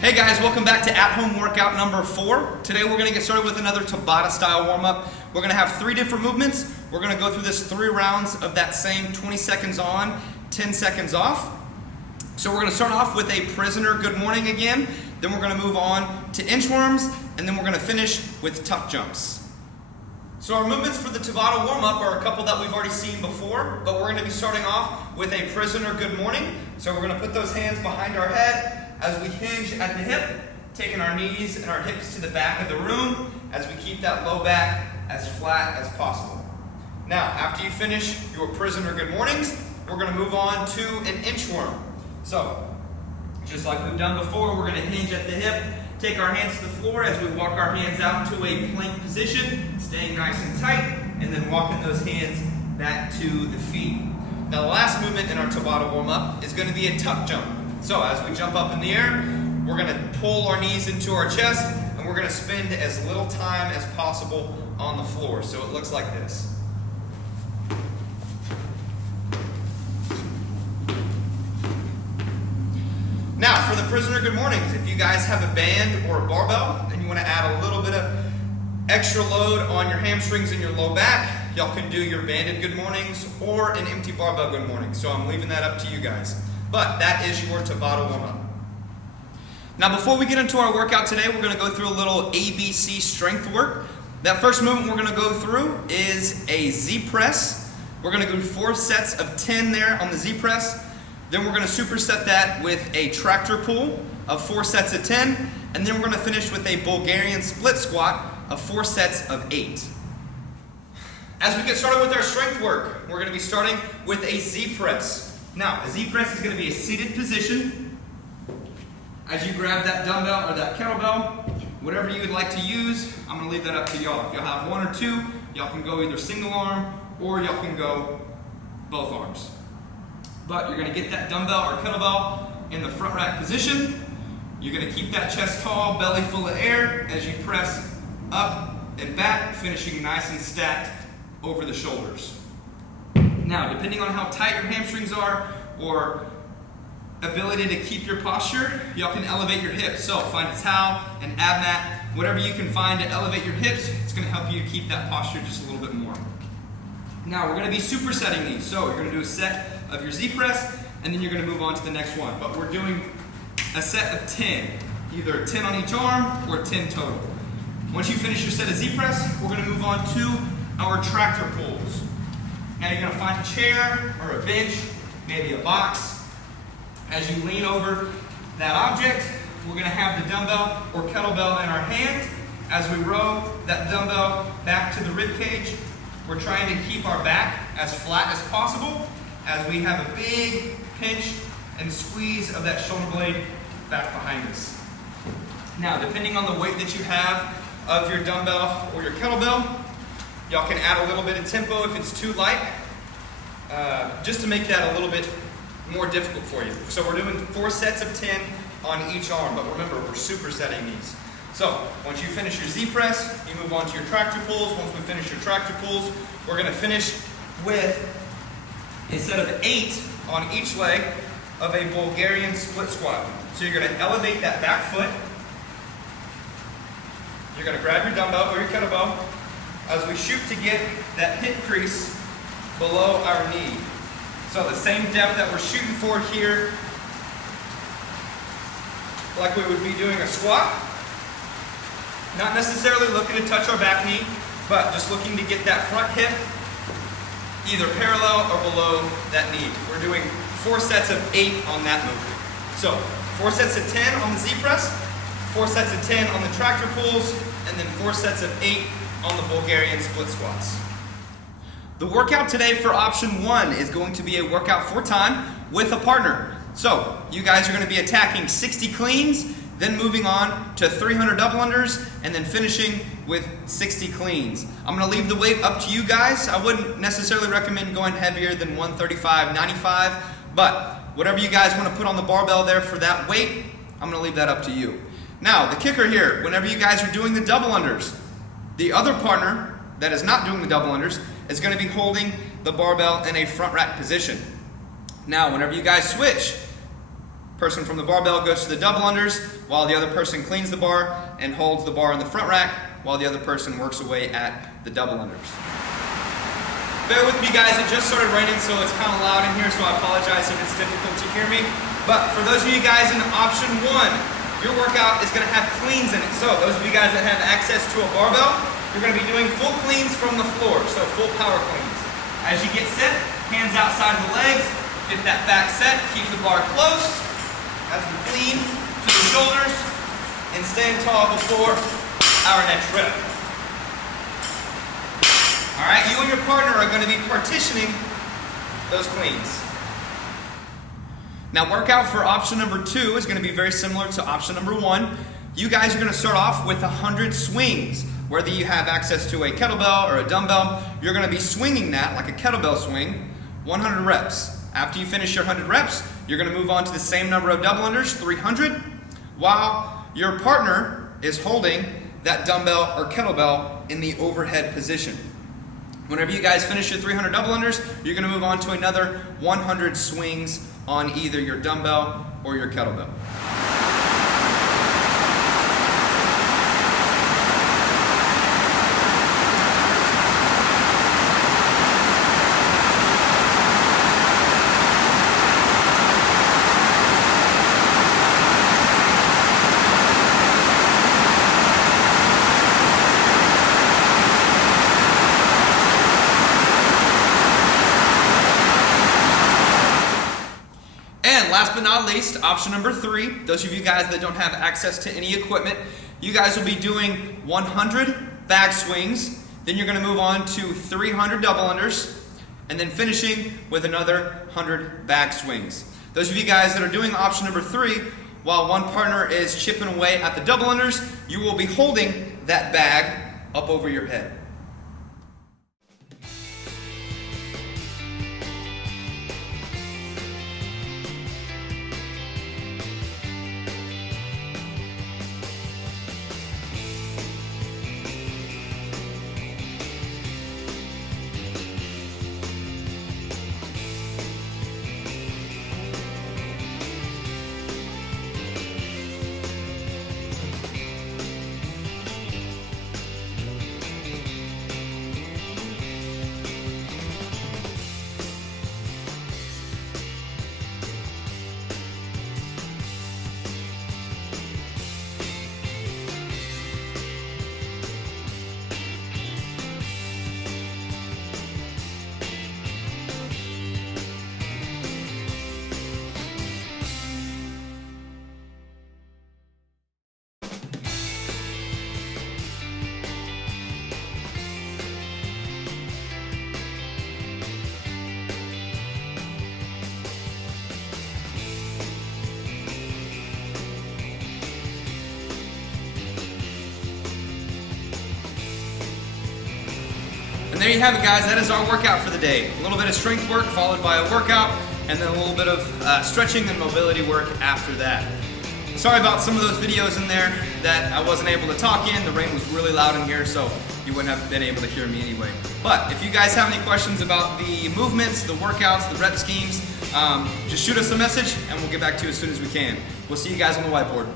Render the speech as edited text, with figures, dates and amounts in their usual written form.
Hey guys, welcome back to at-home workout number 4. Today we're going to get started with another Tabata style warm-up. We're going to have 3 different movements. We're going to go through this 3 rounds of that same 20 seconds on, 10 seconds off. So we're going to start off with a prisoner good morning again. Then we're going to move on to inchworms, and then we're going to finish with tuck jumps. So our movements for the Tabata warm-up are a couple that we've already seen before, but we're going to be starting off with a prisoner good morning. So we're going to put those hands behind our head as we hinge at the hip, taking our knees and our hips to the back of the room as we keep that low back as flat as possible. Now, after you finish your prisoner good mornings, we're going to move on to an inchworm. So, just like we've done before, we're going to hinge at the hip, take our hands to the floor as we walk our hands out to a plank position, staying nice and tight, and then walking those hands back to the feet. Now, the last movement in our Tabata warm-up is going to be a tuck jump. So as we jump up in the air, we're going to pull our knees into our chest, and we're going to spend as little time as possible on the floor. So it looks like this. Now, for the prisoner good mornings, if you guys have a band or a barbell and you want to add a little bit of extra load on your hamstrings and your low back, y'all can do your banded good mornings or an empty barbell good morning. So I'm leaving that up to you guys. But that is your Tabata warm-up. Now before we get into our workout today, we're going to go through a little ABC strength work. That first movement we're going to go through is a Z press. We're going to do 4 sets of 10 there on the Z press. Then we're going to superset that with a tractor pull of 4 sets of 10. And then we're going to finish with a Bulgarian split squat of 4 sets of 8. As we get started with our strength work, we're going to be starting with a Z press. Now, a Z press is going to be a seated position. As you grab that dumbbell or that kettlebell, whatever you would like to use, I'm going to leave that up to y'all. If y'all have 1 or 2, y'all can go either single arm or y'all can go both arms. But you're going to get that dumbbell or kettlebell in the front rack position. You're going to keep that chest tall, belly full of air as you press up and back, finishing nice and stacked over the shoulders. Now, depending on how tight your hamstrings are or ability to keep your posture, y'all can elevate your hips. So find a towel, an ab mat, whatever you can find to elevate your hips. It's going to help you keep that posture just a little bit more. Now, we're going to be supersetting these. So you're going to do a set of your Z press, and then you're going to move on to the next one. But we're doing a set of 10, either 10 on each arm or 10 total. Once you finish your set of Z press, we're going to move on to our tractor pulls. Now you're going to find a chair or a bench, maybe a box. As you lean over that object, we're going to have the dumbbell or kettlebell in our hand. As we row that dumbbell back to the rib cage, we're trying to keep our back as flat as possible as we have a big pinch and squeeze of that shoulder blade back behind us. Now, depending on the weight that you have of your dumbbell or your kettlebell, y'all can add a little bit of tempo if it's too light, just to make that a little bit more difficult for you. So we're doing 4 sets of 10 on each arm, but remember, we're supersetting these. So once you finish your Z press, you move on to your tractor pulls. Once we finish your tractor pulls, we're going to finish with a set of 8 on each leg of a Bulgarian split squat. So you're going to elevate that back foot. You're going to grab your dumbbell or your kettlebell as we shoot to get that hip crease below our knee. So the same depth that we're shooting for here, like we would be doing a squat. Not necessarily looking to touch our back knee, but just looking to get that front hip either parallel or below that knee. We're doing 4 sets of 8 on that movement. So 4 sets of 10 on the Z press, 4 sets of 10 on the tractor pulls, and then 4 sets of 8 on the Bulgarian split squats. The workout today for option 1 is going to be a workout for time with a partner. So you guys are going to be attacking 60 cleans, then moving on to 300 double unders, and then finishing with 60 cleans. I'm going to leave the weight up to you guys. I wouldn't necessarily recommend going heavier than 135, 95, but whatever you guys want to put on the barbell there for that weight, I'm going to leave that up to you. Now, the kicker here, whenever you guys are doing the double unders, the other partner that is not doing the double unders is going to be holding the barbell in a front rack position. Now, whenever you guys switch, Person from the barbell goes to the double unders while the other person cleans the bar and holds the bar in the front rack while the other person works away at the double unders. Bear with me guys, it just started raining so it's kind of loud in here, so I apologize if it's difficult to hear me. But for those of you guys in option 1, your workout is going to have cleans in it. So those of you guys that have access to a barbell, you're going to be doing full cleans from the floor, so full power cleans. As you get set, hands outside of the legs, get that back set, keep the bar close, as we clean to the shoulders, and stand tall before our next rep. Alright, you and your partner are going to be partitioning those cleans. Now workout for option number 2 is going to be very similar to option number 1. You guys are going to start off with 100 swings. Whether you have access to a kettlebell or a dumbbell, you're going to be swinging that like a kettlebell swing, 100 reps. After you finish your 100 reps, you're going to move on to the same number of double unders, 300, while your partner is holding that dumbbell or kettlebell in the overhead position. Whenever you guys finish your 300 double unders, you're going to move on to another 100 swings on either your dumbbell or your kettlebell. Last but not least, option number 3, those of you guys that don't have access to any equipment, you guys will be doing 100 back swings, then you're going to move on to 300 double unders, and then finishing with another 100 back swings. Those of you guys that are doing option number 3, while one partner is chipping away at the double unders, you will be holding that bag up over your head. And there you have it, guys. That is our workout for the day. A little bit of strength work followed by a workout, and then a little bit of stretching and mobility work after that. Sorry about some of those videos in there that I wasn't able to talk in. The rain was really loud in here, so you wouldn't have been able to hear me anyway. But if you guys have any questions about the movements, the workouts, the rep schemes, just shoot us a message and we'll get back to you as soon as we can. We'll see you guys on the whiteboard.